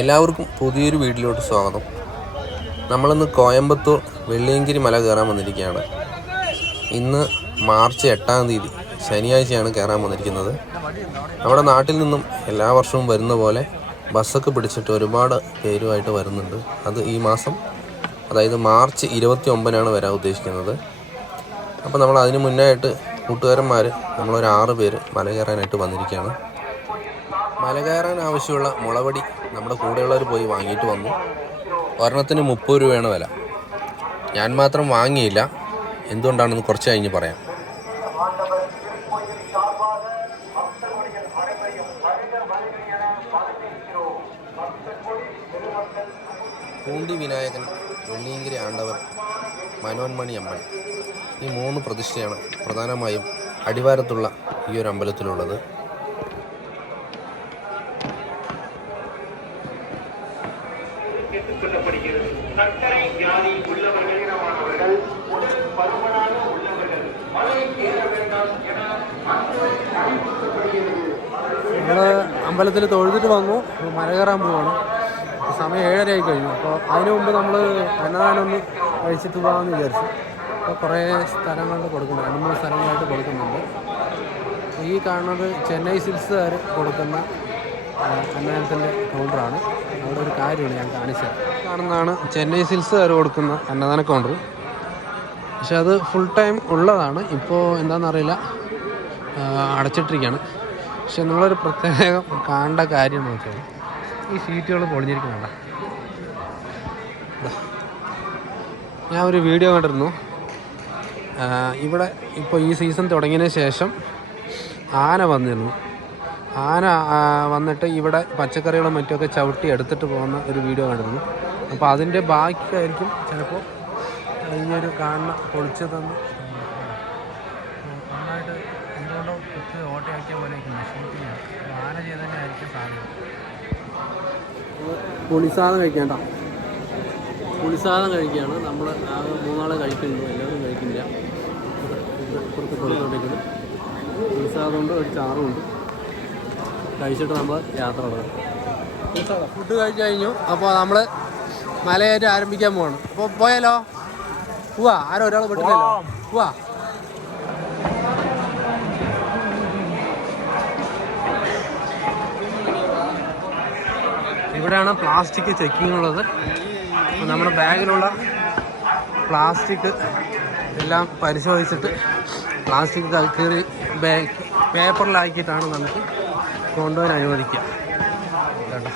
എല്ലാവർക്കും പുതിയൊരു വീഡിയോയിലോട്ട് സ്വാഗതം. നമ്മളിന്ന് കോയമ്പത്തൂർ വെള്ളിയങ്കിരി മല കയറാൻ വന്നിരിക്കുകയാണ്. ഇന്ന് മാർച്ച് 8-ാം തീയതി ശനിയാഴ്ചയാണ് കയറാൻ വന്നിരിക്കുന്നത്. നമ്മുടെ നാട്ടിൽ നിന്നും എല്ലാ വർഷവും വരുന്ന പോലെ ബസ്സൊക്കെ പിടിച്ചിട്ട് ഒരുപാട് പേരുമായിട്ട് വരുന്നുണ്ട്. അത് ഈ മാസം, അതായത് മാർച്ച് 29-നാണ് വരാൻ ഉദ്ദേശിക്കുന്നത്. അപ്പോൾ നമ്മൾ അതിന് മുന്നായിട്ട് കൂട്ടുകാരന്മാർ നമ്മളൊരു 6 പേര് മല കയറാനായിട്ട് വന്നിരിക്കുകയാണ്. മല കയറാൻ ആവശ്യമുള്ള മുളവടി നമ്മുടെ കൂടെയുള്ളവർ പോയി വാങ്ങിയിട്ട് വന്നു. ഒരെണ്ണത്തിന് 30 രൂപയാണ് വില. ഞാൻ മാത്രം വാങ്ങിയില്ല, എന്തുകൊണ്ടാണെന്ന് കുറച്ച് കഴിഞ്ഞ് പറയാം. പൂണ്ടി വിനായകൻ, വെള്ളിയങ്കിരി ആണ്ടവൻ, മനോന്മണി അമ്മൻ, ഈ 3 പ്രതിഷ്ഠയാണ് പ്രധാനമായും അടിവാരത്തുള്ള ഈ ഒരു അമ്പലത്തിലുള്ളത്. നമ്മൾ അമ്പലത്തിൽ തൊഴുതിട്ട് വന്നു, മല കയറാൻ പോവാണ്. സമയം 7:30 ആയി കഴിഞ്ഞു. അപ്പോൾ അതിന് മുമ്പ് നമ്മൾ അന്നദാനം ഒന്ന് കഴിച്ചിട്ട് പോകാമെന്ന് വിചാരിച്ചു. അപ്പോൾ കുറേ സ്ഥലങ്ങളിൽ കൊടുക്കുന്നുണ്ട്, 2-3 സ്ഥലങ്ങളായിട്ട് കൊടുക്കുന്നുണ്ട്. ഈ കാണുന്നത് ചെന്നൈ സിൽക്സുകാർ കൊടുക്കുന്ന അന്നദാനത്തിൻ്റെ കൗണ്ടറാണ്. അവിടെ ഒരു കാര്യമാണ് ഞാൻ കാണിച്ചത്. കാണുന്നതാണ് ചെന്നൈ സിൽക്സുകാർ കൊടുക്കുന്ന അന്നദാന കൗണ്ടർ. പക്ഷെ അത് ഫുൾ ടൈം ഉള്ളതാണ്. ഇപ്പോൾ എന്താണെന്നറിയില്ല, അടച്ചിട്ടിരിക്കുകയാണ്. പക്ഷെ നിങ്ങളൊരു പ്രത്യേകം കാണേണ്ട കാര്യം നോക്കിയാൽ ഈ സീറ്റുകൾ പൊളിഞ്ഞിരിക്കുന്നുണ്ട്. ഞാൻ ഒരു വീഡിയോ കണ്ടിരുന്നു. ഇവിടെ ഇപ്പോൾ ഈ സീസൺ തുടങ്ങിയതിന് ശേഷം ആന വന്നിരുന്നു. ആന വന്നിട്ട് ഇവിടെ പച്ചക്കറികളും മറ്റുമൊക്കെ ചവിട്ടി എടുത്തിട്ട് പോകുന്ന ഒരു വീഡിയോ കണ്ടിരുന്നു. അപ്പോൾ അതിൻ്റെ ബാക്കിയായിരിക്കും ചിലപ്പോൾ ഈ ഒരു കാണുന്ന പൊളിച്ചതെന്ന്. നന്നായിട്ട് എന്തുകൊണ്ടോ കുത്തി ഓട്ടയാക്കിയ പോലെ ആന ചെയ്തതന്നെ ആയിരിക്കും സാധ്യത. പുളിസാദം കഴിക്കേണ്ട, പുളിസാദം കഴിക്കുകയാണ്. നമ്മൾ ആകെ 3 ആളെ കഴിക്കുന്നുള്ളൂ, എല്ലാവരും കഴിക്കുന്നില്ല. ഇപ്പുറത്ത് കൊടുത്തോണ്ടിരിക്കുന്നു. പുളിസാദം ഉണ്ട്, ഒരു ചാറും ഉണ്ട്. കഴിച്ചിട്ട് നമ്മൾ യാത്ര തുടങ്ങും. ഫുഡ് കഴിച്ച് കഴിഞ്ഞു. അപ്പോൾ നമ്മൾ മലയേറ്റം ആരംഭിക്കാൻ പോവാണ്. അപ്പോൾ പോയാലോ? പോവാ. ആരോ ഒരാൾ പെട്ടില്ലല്ലോ. പോവാ. ഇവിടെയാണ് പ്ലാസ്റ്റിക് ചെക്കിംഗ് ഉള്ളത്. അപ്പോൾ നമ്മുടെ ബാഗിലുള്ള പ്ലാസ്റ്റിക് എല്ലാം പരിശോധിച്ചിട്ട് പ്ലാസ്റ്റിക് കീറി പേപ്പറിലാക്കിയിട്ടാണ് നമുക്ക് കൊണ്ടുപോകാൻ അനുവദിക്കുക. കേട്ടോ,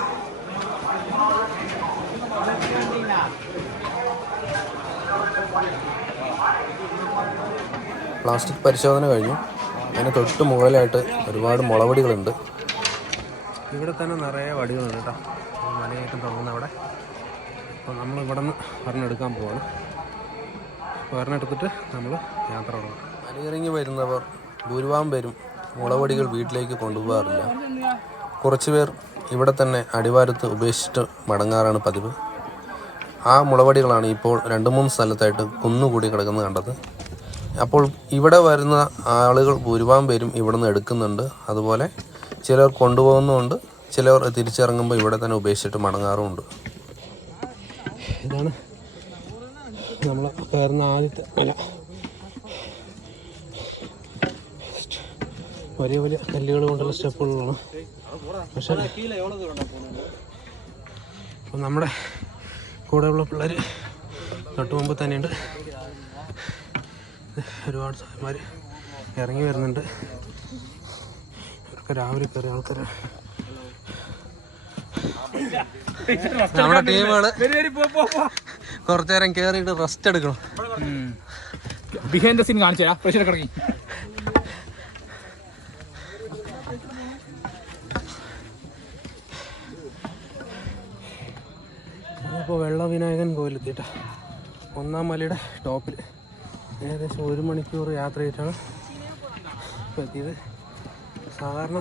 പ്ലാസ്റ്റിക് പരിശോധന കഴിഞ്ഞു. അതിന് തൊട്ട് മുകളിലായിട്ട് ഒരുപാട് മുളവടികളുണ്ട്. ഇവിടെ തന്നെ നിറയെ വടികളുണ്ട് കേട്ടോ, മലയേറ്റം തുടങ്ങുന്ന അവിടെ. അപ്പോൾ നമ്മൾ ഇവിടെ നിന്ന് ഒരെണ്ണെടുക്കാൻ പോവാണ്. ഒരെണ്ണെടുത്തിട്ട് നമ്മൾ യാത്ര തുടങ്ങും. മലയിറങ്ങി വരുന്നവർ ഭൂരിഭാഗം പേരും മുളവടികൾ വീട്ടിലേക്ക് കൊണ്ടുപോകാറില്ല. കുറച്ച് പേർ ഇവിടെ തന്നെ അടിവാരത്ത് ഉപേക്ഷിച്ചിട്ട് മടങ്ങാറാണ് പതിവ്. ആ മുളവടികളാണ് ഇപ്പോൾ 2-3 സ്ഥലത്തായിട്ട് കുന്നുകൂടി കിടക്കുന്നത് കണ്ടത്. അപ്പോൾ ഇവിടെ വരുന്ന ആളുകൾ ഭൂരിഭാഗം പേരും ഇവിടെ നിന്ന് എടുക്കുന്നുണ്ട്. അതുപോലെ ചിലർ കൊണ്ടുപോകുന്നുമുണ്ട്, ചിലർ തിരിച്ചിറങ്ങുമ്പോൾ ഇവിടെ തന്നെ ഉപേക്ഷിച്ചിട്ട് മടങ്ങാറുമുണ്ട്. ഇതാണ് നമ്മൾ കയറുന്ന ആദ്യത്തെ മല. വലിയ വലിയ കല്ലുകൾ കൊണ്ടുള്ള സ്റ്റെപ്പുകളാണ്. പക്ഷേ അപ്പം നമ്മുടെ കൂടെയുള്ള പിള്ളേർ തൊട്ട് മുമ്പ് തന്നെയുണ്ട്. ഒരുപാട് സാറന്മാർ ഇറങ്ങി വരുന്നുണ്ട്. ഇവർക്ക് രാവിലെ കയറിയ ആൾക്കാർ. നമ്മുടെ ടീമുകൾ കുറച്ചു നേരം കയറിയിട്ട് റെസ്റ്റ് എടുക്കണം. ബിഹൈൻഡ് ദ സീൻ കാണിച്ചാ പ്രഷർ കിടങ്ങി. ഇപ്പോൾ വെള്ള വിനായകൻ കോയിലെത്തിയിട്ട 1-ാം മലയുടെ ടോപ്പിൽ ഏകദേശം 1 മണിക്കൂർ യാത്ര ചെയ്തിട്ടാണ് ഇപ്പോൾ എത്തിയത്. സാധാരണ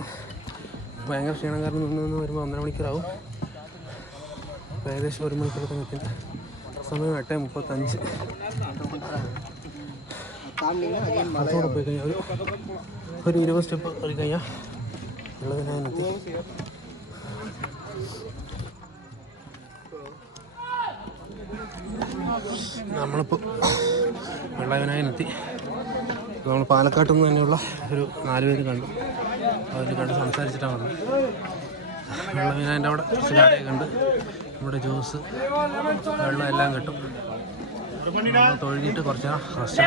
ഭയങ്കര ക്ഷീണം കാരണം നിന്ന് വരുമ്പോൾ 1.5 മണിക്കൂറാവും. ഇപ്പോൾ ഏകദേശം 1 മണിക്കൂറൊക്കെ എത്തിയിട്ട് സമയം 8:35. അതോടെ പോയി കഴിഞ്ഞാൽ ഒരു 20 സ്റ്റെപ്പ് കളി കഴിഞ്ഞാൽ വെള്ളവിനായകനെത്തി. നമ്മളിപ്പോൾ വെള്ളവിനായനെത്തി. നമ്മൾ പാലക്കാട്ടിൽ നിന്ന് തന്നെയുള്ള ഒരു 4 പേര് കണ്ടു. അതിൽ കണ്ട് സംസാരിച്ചിട്ടാണ് വന്നത്. വെള്ളവിനായൻ്റെ അവിടെ കടയൊക്കെ കണ്ട് നമ്മുടെ ജ്യൂസ് വെള്ളം എല്ലാം കിട്ടും. തൊഴുകിയിട്ട് കുറച്ച് റെസ്റ്റ്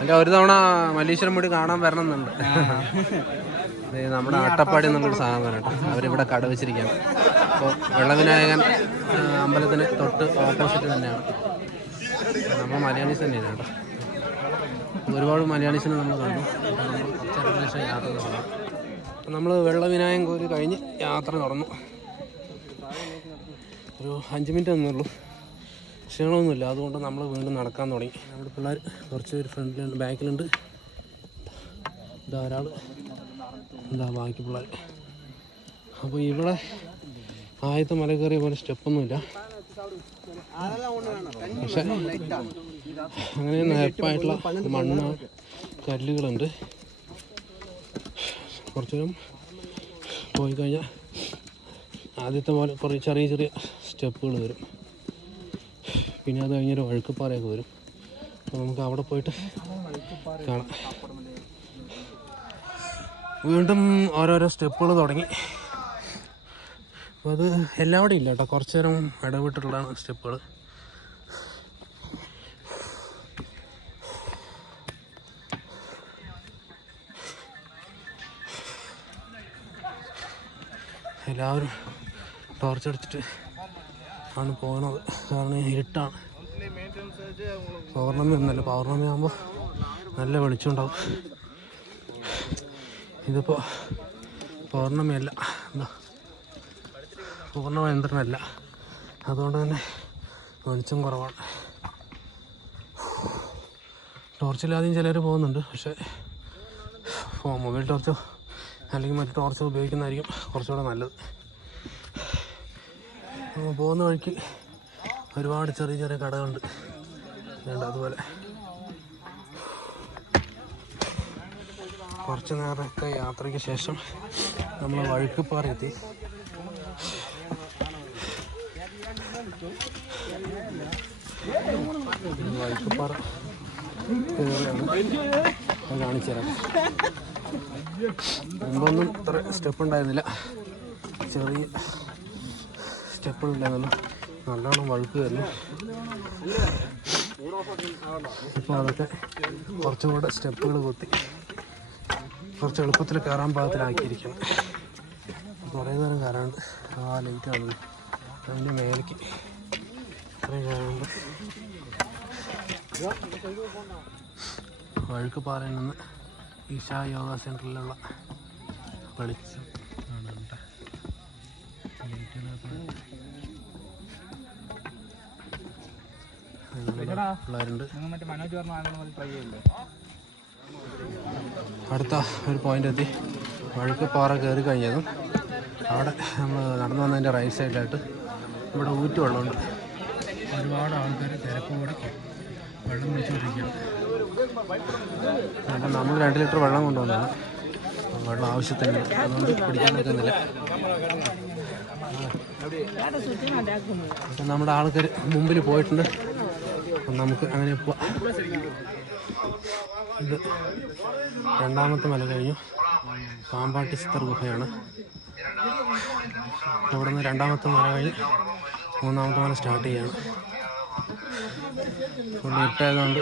അല്ല, ഒരു തവണ മല്ലീശ്വരം വീട് കാണാൻ വരണം എന്നുണ്ട്. നമ്മുടെ അട്ടപ്പാടി എന്നുള്ളൊരു സാധനം കേട്ടോ. അവരിവിടെ കട വെച്ചിരിക്കുകയാണ്. അപ്പോൾ വെള്ളവിനായകൻ അമ്പലത്തിന് തൊട്ട് ഓപ്പോസിറ്റ് തന്നെയാണ്. നമ്മൾ മലയാളീസ് തന്നെയാണ് കേട്ടോ. ഒരുപാട് മലയാളീസിനെ നമ്മൾ കണ്ടു. ചെറുദേശം യാത്ര തുടങ്ങി. നമ്മൾ വെള്ളവിനായകൻ കോരി കഴിഞ്ഞ് യാത്ര തുടർന്നു. ഒരു 5 മിനിറ്റ് ഒന്നുള്ളൂ. ക്ഷീണമൊന്നുമില്ല. അതുകൊണ്ട് നമ്മൾ വീണ്ടും നടക്കാൻ തുടങ്ങി. നമ്മുടെ പിള്ളേർ കുറച്ച് പേര് ഫ്രണ്ടിലുണ്ട്, ബാക്കിലുണ്ട്. ഇതാ ഒരാൾ, എന്താ ബാക്കി പിള്ളേർ. അപ്പോൾ ഇവിടെ ആദ്യത്തെ മല കയറിയ പോലെ സ്റ്റെപ്പൊന്നുമില്ല. പക്ഷെ അങ്ങനെ നേർപ്പായിട്ടുള്ള മണ്ണ് കല്ലുകളുണ്ട്. കുറച്ചു ദൂരം പോയി കഴിഞ്ഞാൽ ആദ്യത്തെ പോലെ കുറേ ചെറിയ ചെറിയ സ്റ്റെപ്പുകൾ വരും. പിന്നെ അത് കഴിഞ്ഞൊരു വഴുക്കുപ്പാറയൊക്കെ വരും. അപ്പോൾ നമുക്ക് അവിടെ പോയിട്ട് കാണാം. വീണ്ടും ഓരോരോ സ്റ്റെപ്പുകൾ തുടങ്ങി. അപ്പോൾ അത് എല്ലാവിടെയും ഇല്ല കേട്ടോ. കുറച്ച് നേരം ഇടവിട്ടുള്ളതാണ് സ്റ്റെപ്പുകൾ. എല്ലാവരും ടോർച്ചടിച്ചിട്ട് ആണ് പോകുന്നത്. കാരണം ഇരുട്ടാണ്. പൗർണമി ഒന്നല്ല, പൗർണമി ആകുമ്പോൾ നല്ല വെളിച്ചമുണ്ടാവും. ഇതിപ്പോൾ പൗർണമിയല്ല, എന്താ പൂർണ്ണചന്ദ്രനല്ല. അതുകൊണ്ട് തന്നെ വെളിച്ചം കുറവാണ്. ടോർച്ചിലാദ്യം ചിലർ പോകുന്നുണ്ട്. പക്ഷേ മൊബൈൽ ടോർച്ചോ അല്ലെങ്കിൽ മറ്റു ടോർച്ചോ ഉപയോഗിക്കുന്നതായിരിക്കും കുറച്ചുകൂടെ നല്ലത്. പോകുന്ന വഴിക്ക് ഒരുപാട് ചെറിയ ചെറിയ കടകളുണ്ട്. അതുപോലെ കുറച്ച് നേരമൊക്കെ യാത്രയ്ക്ക് ശേഷം നമ്മൾ വഴുക്കുപ്പാറ എത്തി. വഴുക്കുപ്പാറ കാണിച്ചു തരാം. മുമ്പൊന്നും ഇത്ര സ്റ്റെപ്പ് ഉണ്ടായിരുന്നില്ല, ചെറിയ സ്റ്റെപ്പുകളുണ്ടായിരുന്നല്ലോ. നല്ലോണം വഴുക്ക് കയറി. ഇപ്പോൾ അതൊക്കെ കുറച്ചുകൂടെ സ്റ്റെപ്പുകൾ കുത്തി കുറച്ച് എളുപ്പത്തിൽ കയറാൻ പാകത്തിലാക്കിയിരിക്കണം. കുറേ നേരം കയറാണ്ട് ലൈറ്റ് ആണല്ലോ. അതിൻ്റെ മേലേക്ക് അത്രയും കയറാണ്ട് വഴുക്കുപാറയിൽ നിന്ന് ഈശ യോഗ സെൻറ്ററിലുള്ള വെളിച്ചം ആണ് കേട്ടോ. പിള്ളേരുണ്ട്. അടുത്ത ഒരു പോയിന്റ് എത്തി. വഴുക്കുപാറ കയറി കഴിഞ്ഞതും അവിടെ നമ്മൾ നടന്നു വന്നതിൻ്റെ റൈറ്റ് സൈഡിലായിട്ട് ഇവിടെ ഊറ്റുവെള്ളമുണ്ട്. ഒരുപാട് ആൾക്കാർ തിരക്കോടെ വെള്ളം കുടിച്ചുകൊണ്ടിരിക്കുകയാണ്. അപ്പം നമ്മൾ 2 ലിറ്റർ വെള്ളം കൊണ്ടുവന്നതാണ്. വെള്ളം ആവശ്യത്തിന്, അതുകൊണ്ട് പിടിക്കാൻ പറ്റുന്നില്ല. അപ്പം നമ്മുടെ ആൾക്കാർ മുമ്പിൽ പോയിട്ടുണ്ട്. അപ്പം നമുക്ക് അങ്ങനെ പോവാം. ഇത് 2ാമത്തെ മല കഴിഞ്ഞു. പാമ്പാട്ടി സിത്തർ ഗുഹയാണ്. ഇവിടെ നിന്ന് 2ാമത്തെ മല കഴിഞ്ഞ് 3ാമത്തെ മല സ്റ്റാർട്ട് ചെയ്യാണ്. ഫുൾ ഇട്ടായതുകൊണ്ട്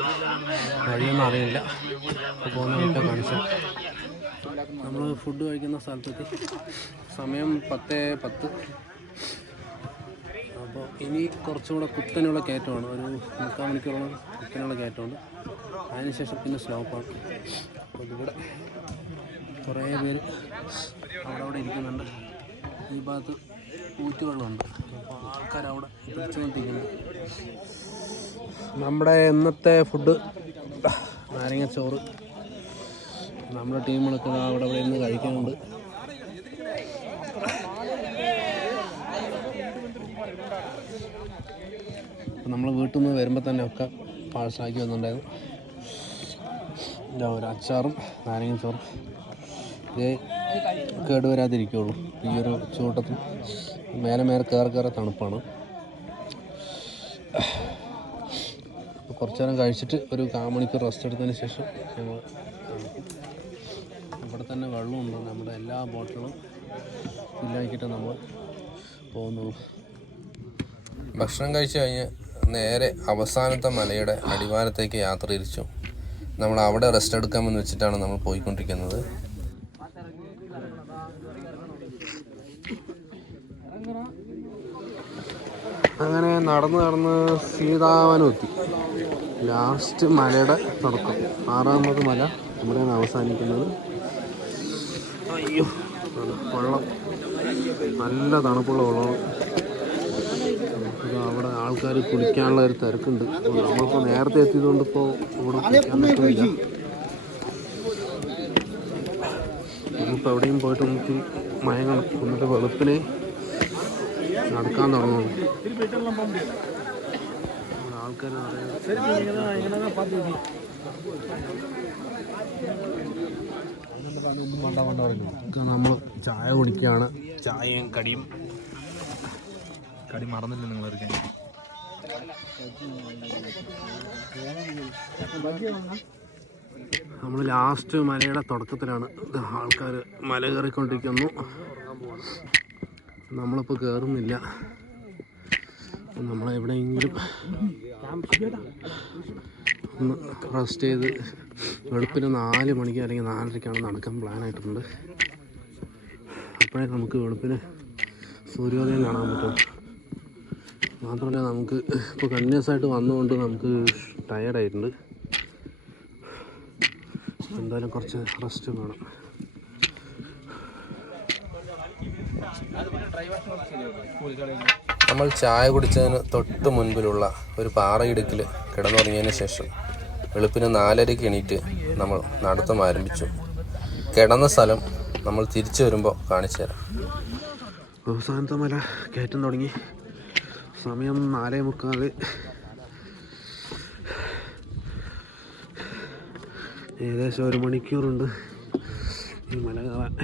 വഴിയൊന്നും അറിയില്ല. പോകുന്ന വഴിയൊക്കെ കാണിച്ചു. നമ്മൾ ഫുഡ് കഴിക്കുന്ന സ്ഥലത്തെത്തി. സമയം 10:10. അപ്പോൾ ഇനി കുറച്ചുകൂടെ കുത്തനുള്ള കയറ്റമാണ്. ഒരു 3/4 മണിക്കൂറോളം കുത്തനുള്ള കയറ്റമുണ്ട്. അതിനുശേഷം പിന്നെ സ്ലോപ്പാണ്. അപ്പോൾ ഇവിടെ കുറേ പേര് അവിടെ ഇരിക്കുന്നുണ്ട്. ഈ ഭാഗത്ത് ഊറ്റുവെള്ളമുണ്ട്. അപ്പോൾ ആൾക്കാരവിടെ പിടിച്ചുകൊണ്ടിരിക്കുന്നു. നമ്മുടെ ഇന്നത്തെ ഫുഡ് നാരങ്ങ ചോറ്. നമ്മുടെ ടീമുകളൊക്കെ അവിടെ നിന്ന് കഴിക്കുന്നുണ്ട്. നമ്മൾ വീട്ടിൽ നിന്ന് വരുമ്പോൾ തന്നെ ഒക്കെ പാഴ്സലാക്കി വന്നിട്ടുണ്ടായിരുന്നു. ഇതാ ഒരു അച്ചാറും നാരങ്ങ ചോറും. ഇത് കേടുവരാതിരിക്കുള്ളൂ ഈ ഒരു ചൂട്ടത്തിൽ. മേലെ കയറി തണുപ്പാണ്. അപ്പോൾ കുറച്ച് നേരം കഴിച്ചിട്ട് ഒരു 1/4 മണിക്കൂർ റെസ്റ്റ് എടുത്തതിന് ശേഷം ഞങ്ങൾ ഇവിടെ തന്നെ വെള്ളമുണ്ട്. നമ്മുടെ എല്ലാ ബോട്ടിലും ഫില്ലാക്കിയിട്ട് നമ്മൾ പോകുന്നുള്ളൂ. ഭക്ഷണം കഴിച്ച് കഴിഞ്ഞ് നേരെ അവസാനത്തെ മലയുടെ അടിവാരത്തേക്ക് യാത്ര തിരിച്ചു. നമ്മൾ അവിടെ റെസ്റ്റ് എടുക്കാമെന്ന് വെച്ചിട്ടാണ് നമ്മൾ പോയിക്കൊണ്ടിരിക്കുന്നത്. അങ്ങനെ നടന്ന് സീതാവനം എത്തി. ലാസ്റ്റ് മലയുടെ തുടക്കം 6ാമത് മല ഇവിടെയാണ് അവസാനിക്കുന്നത്. അയ്യോ, വെള്ളം നല്ല തണുപ്പുള്ള വെള്ളമാണ്. അവിടെ ആൾക്കാർ കുളിക്കാനുള്ള ഒരു തിരക്കുണ്ട്. നമ്മളിപ്പോൾ നേരത്തെ എത്തിയതുകൊണ്ട് ഇപ്പോൾ ഇവിടെ കുളിക്കാൻ പറ്റുന്നില്ല. നമ്മളിപ്പോൾ എവിടെയും പോയിട്ട് നമുക്ക് മയങ്ങണം. എന്നിട്ട് വെളുപ്പിന് നടക്കാൻ തുടങ്ങുന്നു. ആൾക്കാർ നമ്മൾ ചായ കുടിക്കുകയാണ്. ചായയും കടിയും. കടി മറന്നില്ല നിങ്ങൾ എടുക്കാൻ. നമ്മൾ ലാസ്റ്റ് മലയുടെ തുടക്കത്തിലാണ്. ആൾക്കാർ മല കയറിക്കൊണ്ടിരിക്കുന്നു. നമ്മളിപ്പോൾ കയറുന്നില്ല. നമ്മളെവിടെയെങ്കിലും ഒന്ന് റെസ്റ്റ് ചെയ്ത് വെളുപ്പിന് 4 മണിക്ക് അല്ലെങ്കിൽ 4:30ക്കാണ് നടക്കാൻ പ്ലാനായിട്ടുണ്ട്. അപ്പോഴേ നമുക്ക് വെളുപ്പിന് സൂര്യോദയം കാണാൻ പറ്റും. മാത്രമല്ല നമുക്ക് ഇപ്പോൾ കണ്ടിന്യൂസ് ആയിട്ട് വന്നുകൊണ്ട് നമുക്ക് ടയേർഡായിട്ടുണ്ട്. എന്തായാലും കുറച്ച് റെസ്റ്റ് വേണം. നമ്മൾ ചായ കുടിച്ചതിന് തൊട്ട് മുൻപിലുള്ള ഒരു പാറയിടുക്കിൽ കിടന്നുറങ്ങിയതിന് ശേഷം വെളുപ്പിന് 4:30 എണീറ്റ് നമ്മൾ നടത്തം ആരംഭിച്ചു. കിടന്ന സ്ഥലം നമ്മൾ തിരിച്ചു വരുമ്പോൾ കാണിച്ചു തരാം. അവസാനത്തെ മല കയറ്റം തുടങ്ങി. സമയം 4:45. ഏകദേശം 1 മണിക്കൂറുണ്ട് ഈ മല കയറാൻ.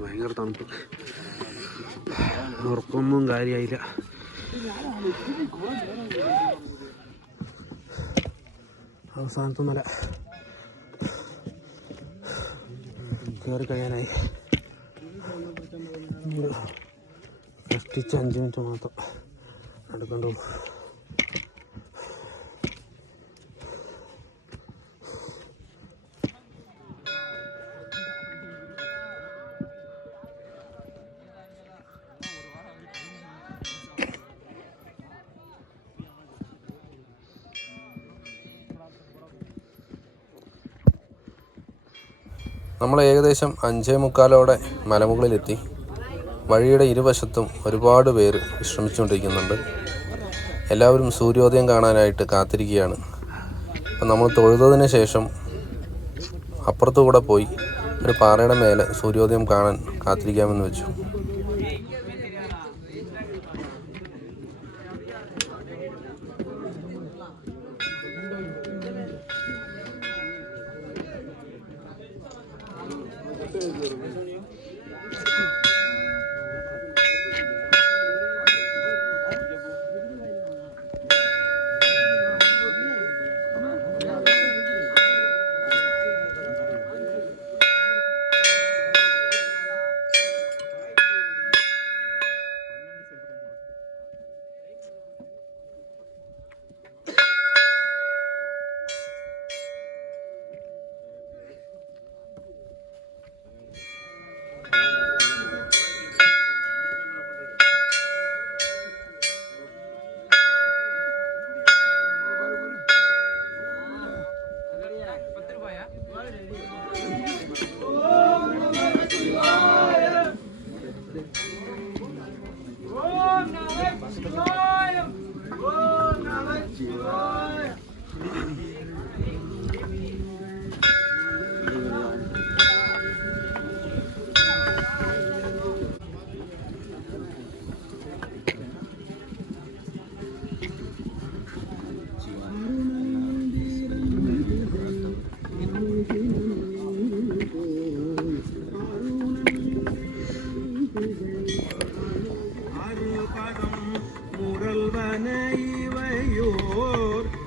ഭയങ്കര തണുപ്പ്. ഉറക്കമൊന്നും കാര്യമായില്ല. അവസാനത്തെ മല കയറി കഴിയാനായി. കഷ്ടിച്ച് 5 മിനിറ്റ് മാത്രം നടക്കണ്ടു. നമ്മൾ ഏകദേശം 5:45 മലമുകളിലെത്തി. വഴിയുടെ ഇരുവശത്തും ഒരുപാട് പേര് വിശ്രമിച്ചുകൊണ്ടിരിക്കുന്നുണ്ട്. എല്ലാവരും സൂര്യോദയം കാണാനായിട്ട് കാത്തിരിക്കുകയാണ്. അപ്പം നമ്മൾ തൊഴുതതിന് ശേഷം അപ്പുറത്തുകൂടെ പോയി ഒരു പാറയുടെ മേലെ സൂര്യോദയം കാണാൻ കാത്തിരിക്കാമെന്ന് വെച്ചു.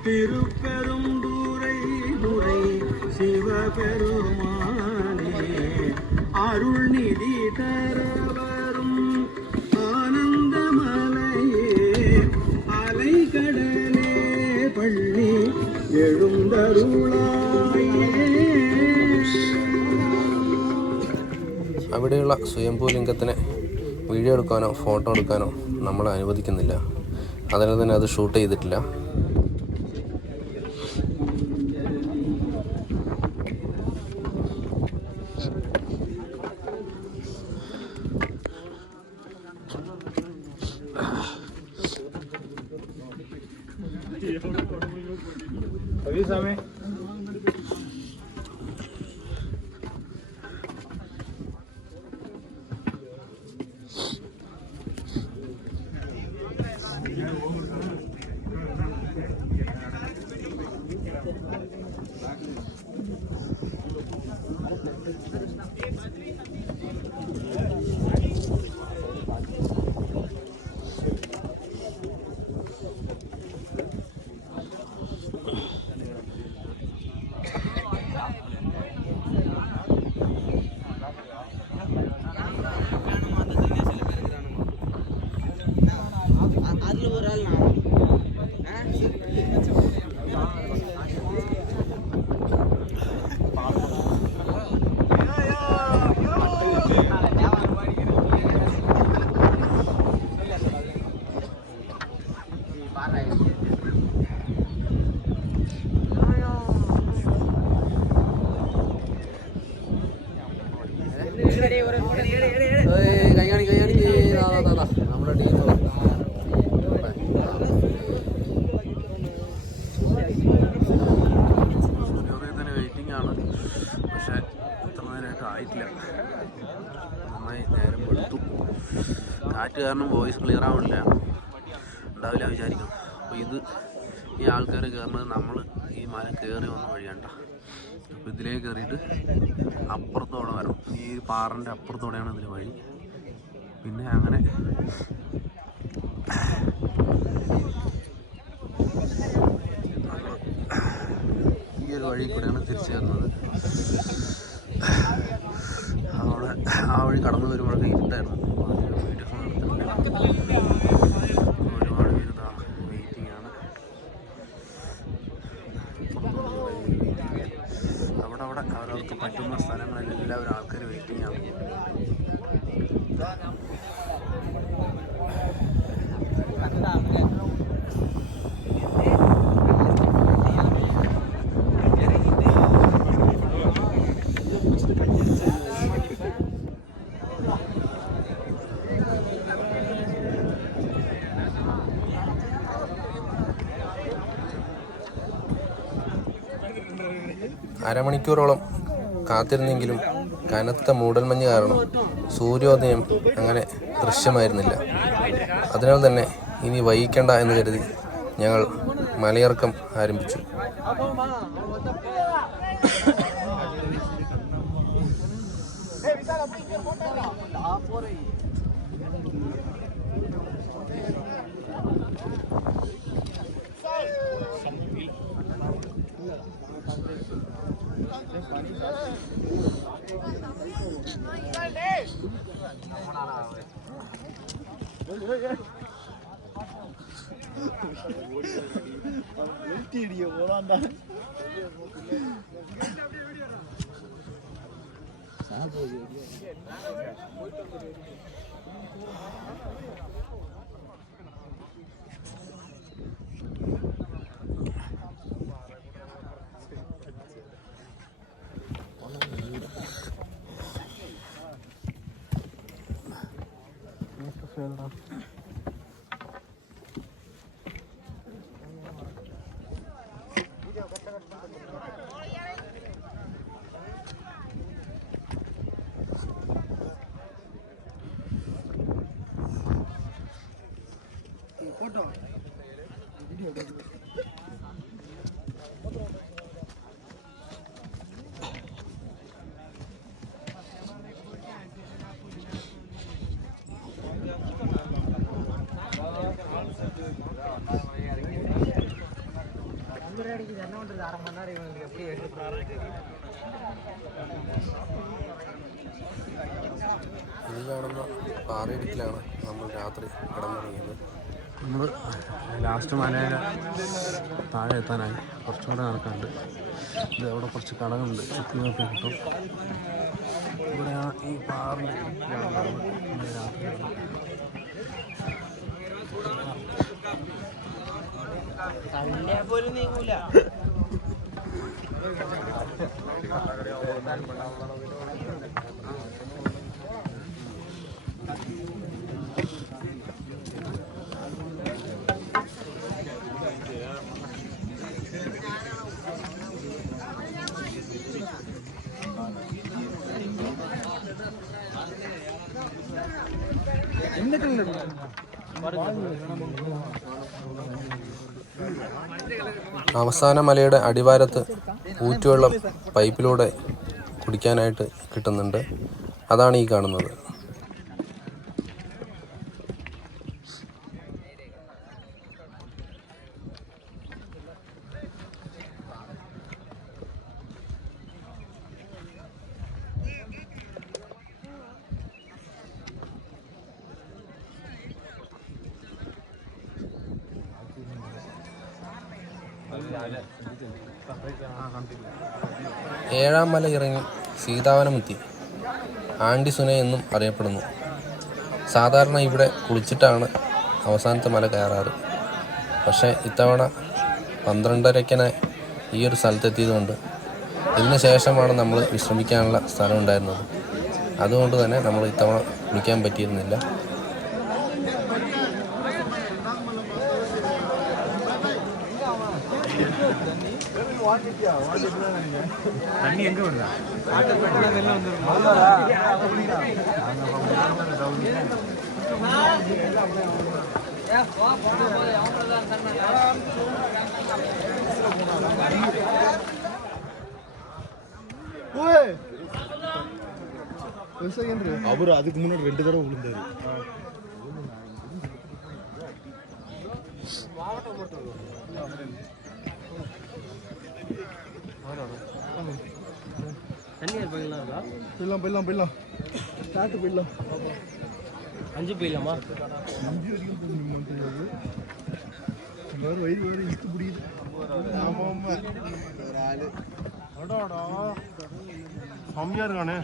திருப்பெருந்துறை துறை சிவபெருமானே அருள் நிதி தரவரும் ஆனந்தமலையே அலைகடலே பள்ளி எழுந்தருளாயே. അവിടെയുള്ള സ്വയംഭൂ ലിംഗത്തിനെ വീഡിയോ എടുക്കാനോ ഫോട്ടോ എടുക്കാനോ നമ്മളെ അനുവദിക്കുന്നില്ല. അതിനാൽ തന്നെ അത് ഷൂട്ട് ചെയ്തിട്ടില്ല. നമ്മുടെ ടീം സൂര്യോദയത്തിന് വെയിറ്റിംഗ് ആണ്. പക്ഷേ ഇത്ര നേരമായിട്ട് ആയിട്ടില്ല. നന്നായി നേരം എടുത്തു. കാറ്റ് കാരണം വോയിസ് ക്ലിയർ ആവണില്ല, ഉണ്ടാവില്ല വിചാരിക്കണം. അപ്പോൾ ഈ ആൾക്കാർ കയറുന്നത് നമ്മൾ ഈ മല കയറി വന്ന വഴിയാണ്ട. അപ്പോൾ ഇതിലേക്ക് കയറിയിട്ട് അപ്പുറത്തോടെ വരണം. ഈ പാറൻ്റെ അപ്പുറത്തോടെയാണ് ഇതിന് വഴി. പിന്നെ അങ്ങനെ ഈ ഒരു വഴി കൂടെയാണ് തിരിച്ചു വരുന്നത്. അവിടെ ആ വഴി കടന്നു വരുമ്പോഴൊക്കെ ഇരുട്ടായിരുന്നു. വീഡിയോസ് എടുത്തിട്ടുണ്ട്. ഒരുപാട് പേര് വെയിറ്റിംഗ് ആണ്. അവിടെ അവരവർക്ക് പറ്റുന്ന സ്ഥലങ്ങളിൽ എല്ലാവരും ആൾക്കാർ വെയിറ്റിംഗ് ആണ്. അരമണിക്കൂറോളം കാത്തിരുന്നെങ്കിലും കനത്ത മൂടൽമഞ്ഞ് കാരണം സൂര്യോദയം അങ്ങനെ ദൃശ്യമായിരുന്നില്ല. അതിനാൽ തന്നെ ഇനി വൈകിക്കേണ്ട എന്ന് കരുതി ഞങ്ങൾ മലയിറക്കം ആരംഭിച്ചു. ഇനി കാണുന്ന പാറയിടുക്കിലാണ് നമ്മൾ രാത്രി കിടന്നുറങ്ങിയത്. നമ്മൾ ലാസ്റ്റ് മലയുടെ താഴെ എത്താനായി കുറച്ചും കൂടെ നടക്കാനുണ്ട്. ഇത് അവിടെ കുറച്ച് കടകളുണ്ട്, ചുറ്റി നോക്കി കിട്ടും. ഇവിടെയാണ് ഈ പാറിൻ്റെ രാത്രി. അവസാന മലയുടെ അടിവാരത്ത് ഊറ്റുവെള്ളം പൈപ്പിലൂടെ കുടിക്കാനായിട്ട് കിട്ടുന്നുണ്ട്. അതാണ് ഈ കാണുന്നത്. ഏഴാം മല ഇറങ്ങി സീതാവനമെത്തി. ആണ്ടിസുന എന്നും അറിയപ്പെടുന്നു. സാധാരണ ഇവിടെ കുളിച്ചിട്ടാണ് അവസാനത്തെ മല കയറാറ്. പക്ഷേ ഇത്തവണ 12:30 ഈ ഒരു സ്ഥലത്തെത്തിയതുകൊണ്ട് ഇതിന് ശേഷമാണ് നമ്മൾ വിശ്രമിക്കാനുള്ള സ്ഥലം ഉണ്ടായിരുന്നത്. അതുകൊണ്ട് തന്നെ നമ്മൾ ഇത്തവണ കുളിക്കാൻ പറ്റിയിരുന്നില്ല. தண்ணி எங்க வருதா? அவர் அதுக்கு முன்னாடி 2 தடவை விழுந்தாரு. போயிடலாம் ஸ்டார்ட் போயிடலாம். 5 போயிடலாமா? 5 வரைக்கும் போகணும். வயிறு இழுத்து முடியுது. ஆமாம் ஒரு ஆள் அடாடா செம்மையா இருக்கானே.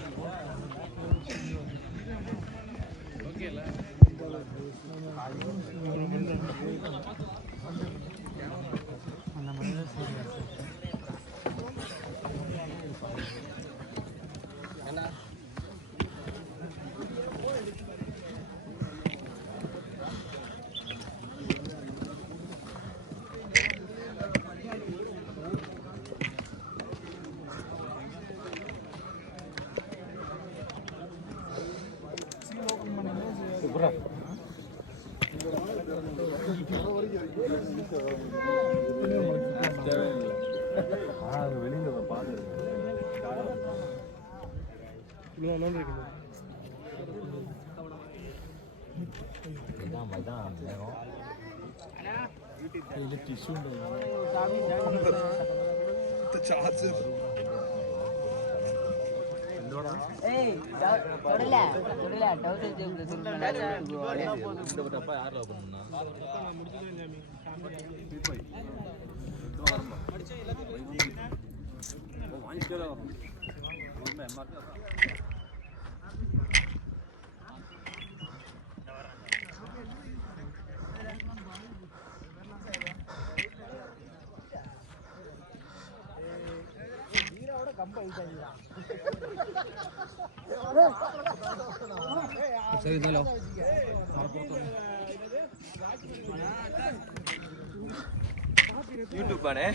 യൂട്യൂബ് ആണേ.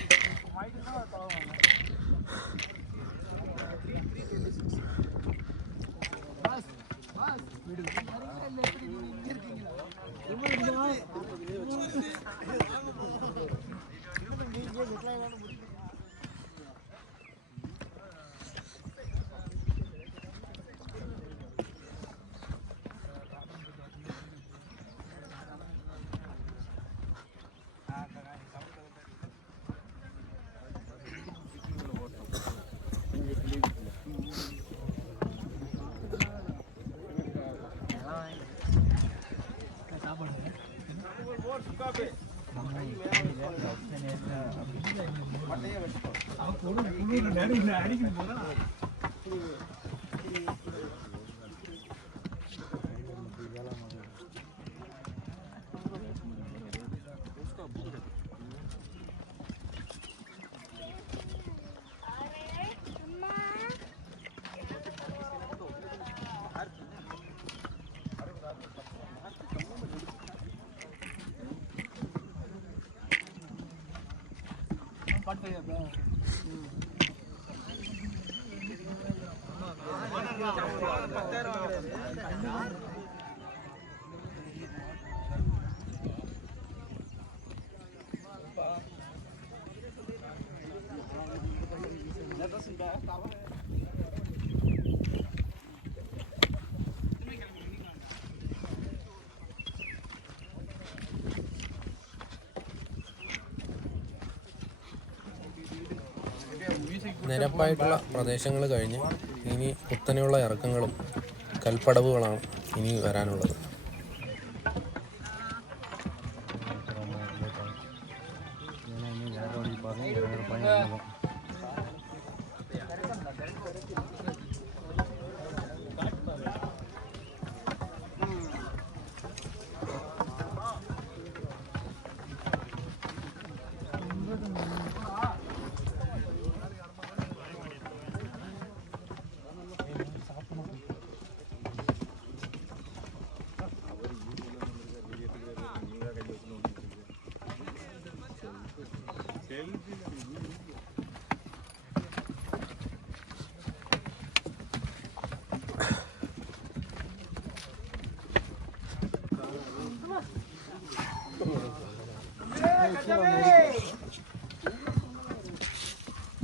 നിരപ്പായിട്ടുള്ള പ്രദേശങ്ങൾ കഴിഞ്ഞ് ഇനി കുത്തനെയുള്ള ഇറക്കങ്ങളും കൽപ്പടവുകളാണ് ഇനി വരാനുള്ളത്.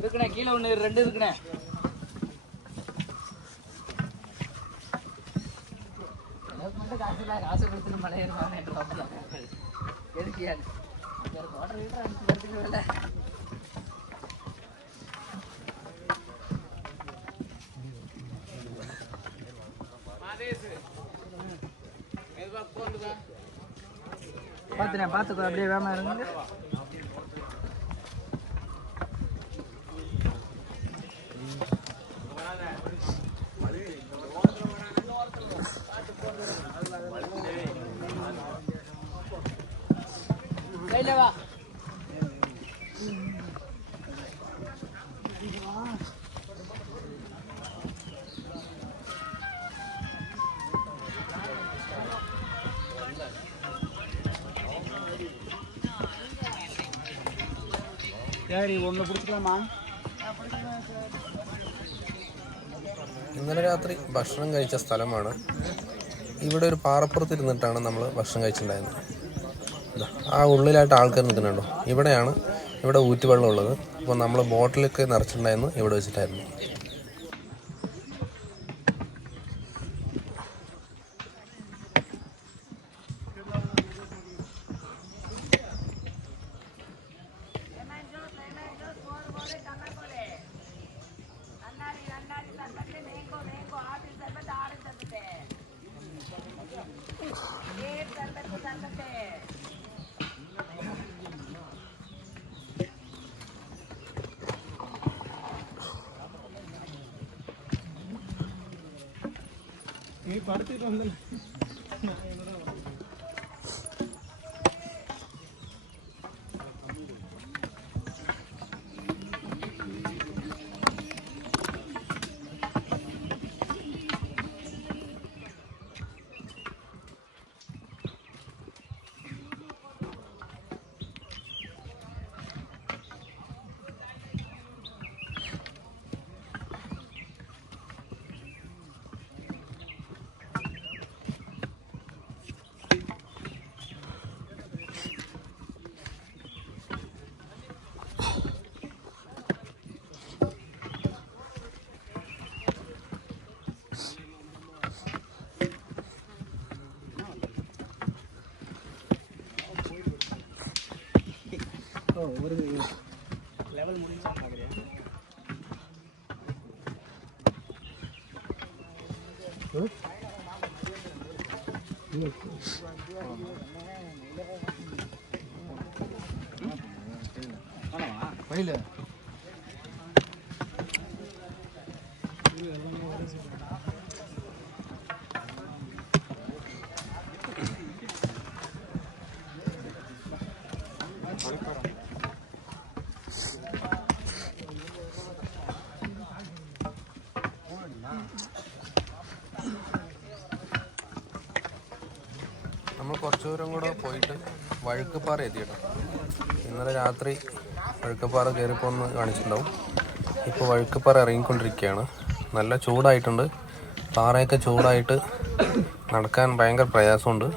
இருக்குண்ணே, கீழே ஒன்று 2 இருக்குண்ணே. காசு கொடுத்துட்டு மலையேறுவாங்க எதுக்கு வாட்டர் வீட்டர் அனுப்பிச்சு பார்த்துனேன், பார்த்துக்கோ, அப்படியே வேமா இருங்க. வா சரி, ஒன்று பிடிச்சிக்கலாமா? ഇന്നലെ രാത്രി ഭക്ഷണം കഴിച്ച സ്ഥലമാണ്. ഇവിടെ ഒരു പാറപ്പുറത്തിരുന്നിട്ടാണ് നമ്മൾ ഭക്ഷണം കഴിച്ചിട്ടുണ്ടായിരുന്നത്. ആ ഉള്ളിലായിട്ട് ആൾക്കാർ നിൽക്കുന്നുണ്ടോ, ഇവിടെയാണ് ഇവിടെ ഊറ്റുവെള്ളം ഉള്ളത്. അപ്പോൾ നമ്മൾ ബോട്ടിലൊക്കെ നിറച്ചിട്ടുണ്ടായിരുന്നു, ഇവിടെ വെച്ചിട്ടായിരുന്നു. நீ படுத்துட்டு வந்து ஒரு லெவல் முடிஞ்சா பாக்குறேன். നമ്മൾ കുറച്ചു ദൂരം കൂടെ പോയിട്ട് വഴുക്കപ്പാറ എത്തിയിട്ടോ. ഇന്നലെ രാത്രി വഴുക്കപ്പാറ കയറിപ്പോൾ ഒന്ന് കാണിച്ചിട്ടുണ്ടാവും. ഇപ്പോൾ വഴുക്കപ്പാറ ഇറങ്ങിക്കൊണ്ടിരിക്കുകയാണ്. നല്ല ചൂടായിട്ടുണ്ട്. പാറയൊക്കെ ചൂടായിട്ട് നടക്കാൻ ഭയങ്കര പ്രയാസമുണ്ട്.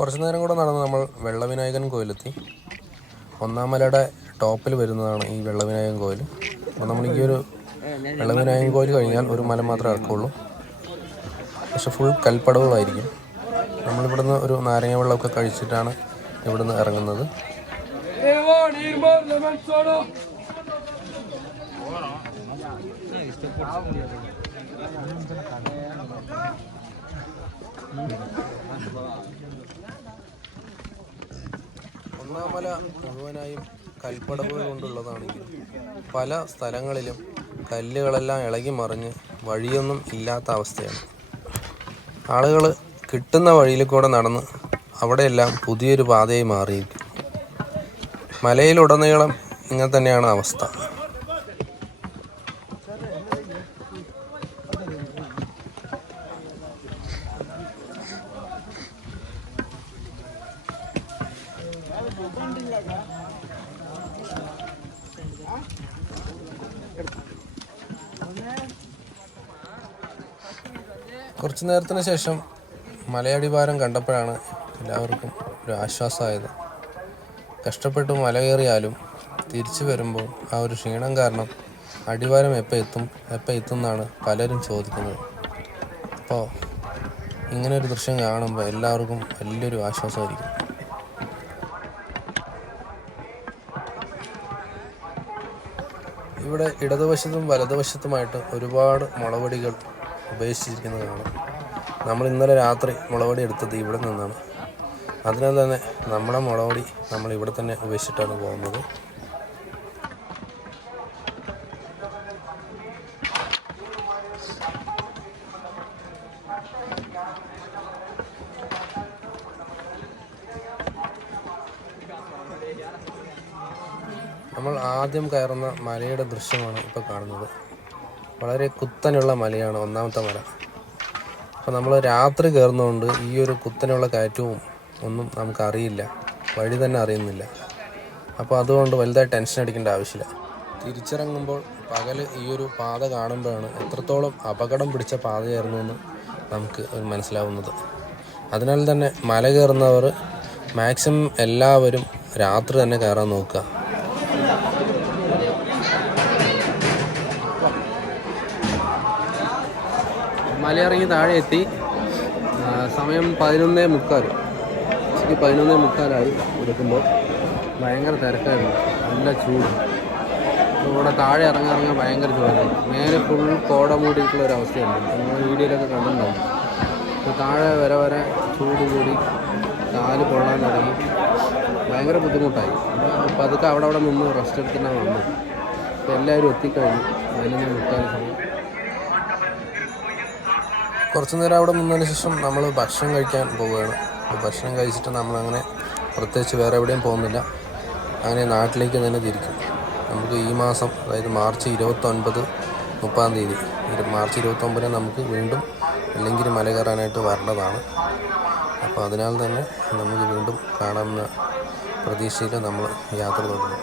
കുറച്ച് നേരം കൂടെ നടന്ന് നമ്മൾ വെള്ളവിനായകൻ കോയിലെത്തി. ഒന്നാം മലയുടെ ടോപ്പിൽ വരുന്നതാണ് ഈ വെള്ളവിനായകൻ കോയിൽ. അപ്പോൾ നമ്മൾ ഈ ഒരു വെള്ളവിനായകൻ കോയിൽ കഴിഞ്ഞാൽ ഒരു മല മാത്രമേ ഇറക്കുള്ളൂ. പക്ഷെ ഫുൾ കൽപ്പടവുകളായിരിക്കും. നമ്മളിവിടുന്ന് ഒരു നാരങ്ങ വെള്ളമൊക്കെ കഴിച്ചിട്ടാണ് ഇവിടുന്ന് ഇറങ്ങുന്നത്. ഒന്നാം മല മുഴുവനായും കൽപ്പടവുകൾ കൊണ്ടുള്ളതാണെങ്കിൽ പല സ്ഥലങ്ങളിലും കല്ലുകളെല്ലാം ഇളകി മറിഞ്ഞ് വഴിയൊന്നും ഇല്ലാത്ത അവസ്ഥയാണ്. ആളുകൾ കിട്ടുന്ന വഴിയിൽ കൂടെ നടന്ന് അവിടെയെല്ലാം പുതിയൊരു പാതയായി മാറിയിരിക്കും. മലയിലുടനീളം ഇങ്ങനെ തന്നെയാണ് അവസ്ഥ. കുറച്ചു നേരത്തിന് ശേഷം മലയടിവാരം കണ്ടപ്പോഴാണ് എല്ലാവർക്കും ഒരു ആശ്വാസമായത്. കഷ്ടപ്പെട്ട് മല കയറിയാലും തിരിച്ചു വരുമ്പോൾ ആ ഒരു ക്ഷീണം കാരണം അടിവാരം എപ്പോൾ എത്തും എന്നാണ് പലരും ചോദിക്കുന്നത്. അപ്പോൾ ഇങ്ങനൊരു ദൃശ്യം കാണുമ്പോൾ എല്ലാവർക്കും വലിയൊരു ആശ്വാസമായിരിക്കും. ഇവിടെ ഇടതുവശത്തും വലതുവശത്തുമായിട്ട് ഒരുപാട് മുളവടികൾ ഉപേക്ഷിച്ചിരിക്കുന്നത് കാണാം. നമ്മൾ ഇന്നലെ രാത്രി മുളവടി എടുത്തത് ഇവിടെ നിന്നാണ്. അതിനാൽ തന്നെ നമ്മുടെ മുളവടി നമ്മൾ ഇവിടെ തന്നെ ഉപേക്ഷിച്ചിട്ടാണ് പോകുന്നത്. നമ്മൾ ആദ്യം കയറുന്ന മലയുടെ ദൃശ്യമാണ് ഇപ്പോൾ കാണുന്നത്. വളരെ കുത്തനുള്ള മലയാണ് ഒന്നാമത്തെ മല. അപ്പോൾ നമ്മൾ രാത്രി കയറുന്നതുകൊണ്ട് ഈ ഒരു കുത്തനുള്ള കയറ്റവും ഒന്നും നമുക്കറിയില്ല, വഴി തന്നെ അറിയുന്നില്ല. അപ്പോൾ അതുകൊണ്ട് വലുതായി ടെൻഷൻ അടിക്കേണ്ട ആവശ്യമില്ല. തിരിച്ചിറങ്ങുമ്പോൾ പകൽ ഈ ഒരു പാത കാണുമ്പോഴാണ് എത്രത്തോളം അപകടം പിടിച്ച പാതയായിരുന്നു എന്ന് നമുക്ക് മനസ്സിലാവുന്നത്. അതിനാൽ തന്നെ മല കയറുന്നവർ മാക്സിമം എല്ലാവരും രാത്രി തന്നെ കയറാൻ നോക്കുക. മലയിറങ്ങി താഴെ എത്തി. സമയം 11:45. ഉച്ചയ്ക്ക് 11:45 എടുക്കുമ്പോൾ ഭയങ്കര തിരക്കായിരുന്നു, നല്ല ചൂട്. ഇവിടെ താഴെ ഇറങ്ങാൻ ഭയങ്കര ചൂടായിരുന്നു. മേലെ ഫുൾ കോട മൂടിയിട്ടുള്ള ഒരു അവസ്ഥയുണ്ട്. നമ്മൾ വീഡിയോയിലൊക്കെ കണ്ടിട്ടുണ്ടാവും. അപ്പോൾ താഴെ വരെ ചൂട് കൂടി കാല് കൊള്ളാൻ തുടങ്ങി. ഭയങ്കര ബുദ്ധിമുട്ടായി. അപ്പോൾ അതൊക്കെ അവിടെ നിന്ന് റെസ്റ്റ് എടുത്തിട്ടാണ് വന്നത്. അപ്പോൾ എല്ലാവരും എത്തിക്കഴിഞ്ഞു. 11:45 സമയം. കുറച്ചു നേരം അവിടെ നിന്നതിന് ശേഷം നമ്മൾ ഭക്ഷണം കഴിക്കാൻ പോവുകയാണ്. ഭക്ഷണം കഴിച്ചിട്ട് നമ്മളങ്ങനെ പ്രത്യേകിച്ച് വേറെ എവിടെയും പോകുന്നില്ല. അങ്ങനെ നാട്ടിലേക്ക് തന്നെ തിരിക്കും. നമുക്ക് ഈ മാസം, അതായത് മാർച്ച് 29, 30 മാർച്ച് 29 നമുക്ക് വീണ്ടും അല്ലെങ്കിൽ മല കയറാനായിട്ട് വരേണ്ടതാണ്. അപ്പോൾ അതിനാൽ തന്നെ നമുക്ക് വീണ്ടും കാണാവുന്ന പ്രതീക്ഷയിൽ നമ്മൾ യാത്ര തുടങ്ങും.